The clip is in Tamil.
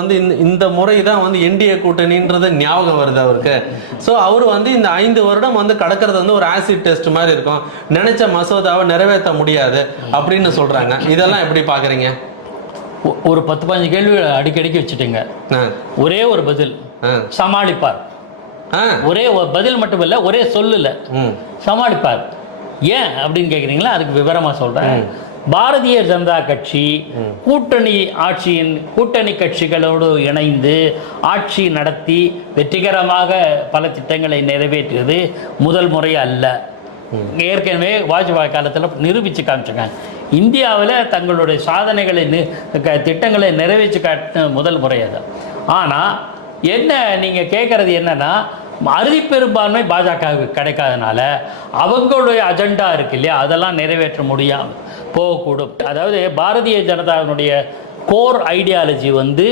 வந்து இந்த முறை தான் வந்து என்டிஏ கூட்டணின்றது ஞாபகம் வருது அவருக்கு. ஸோ அவர் வந்து இந்த 5 வருடம் வந்து கடக்கிறது வந்து ஒரு ஆசிட் டெஸ்ட் மாதிரி இருக்கும், நினைச்ச மசோதாவை நிறைவேற்ற முடியாது அப்படின்னு சொல்றாங்க. இதெல்லாம் எப்படி பாக்குறீங்க? ஒரு 10-15 கேள்வி அடிக்கடிக்கு வச்சுட்டீங்க. ஒரே ஒரு பதில் சமாளிப்பார். ஒரே பதில் மட்டும் இல்லை, ஒரே சொல்லல சமாளிப்பார். ஏன் அப்படின்னு கேட்குறீங்களா? அதுக்கு விவரமாக சொல்கிறேன். பாரதிய ஜனதா கட்சி கூட்டணி கட்சிகளோடு இணைந்து ஆட்சி நடத்தி வெற்றிகரமாக பல திட்டங்களை நிறைவேற்றியது முதல் முறை அல்ல. ஏற்கனவே வாஜ்பாய் காலத்தில் நிரூபித்து காமிச்சிருக்காங்க. இந்தியாவில் தங்களுடைய சாதனைகளை திட்டங்களை நிறைவேற்றி காட்டின முதல் முறை அது. ஆனால் என்ன நீங்கள் கேட்குறது என்னன்னா, அறுதி பெரும்பான்மை பாஜக கிடைக்காதனால அவங்களுடைய அஜெண்டா இருக்கு இல்லையா, அதெல்லாம் நிறைவேற்ற முடியாமல் போகக்கூடும். அதாவது பாரதிய ஜனதாவினுடைய கோர் ஐடியாலஜி வந்து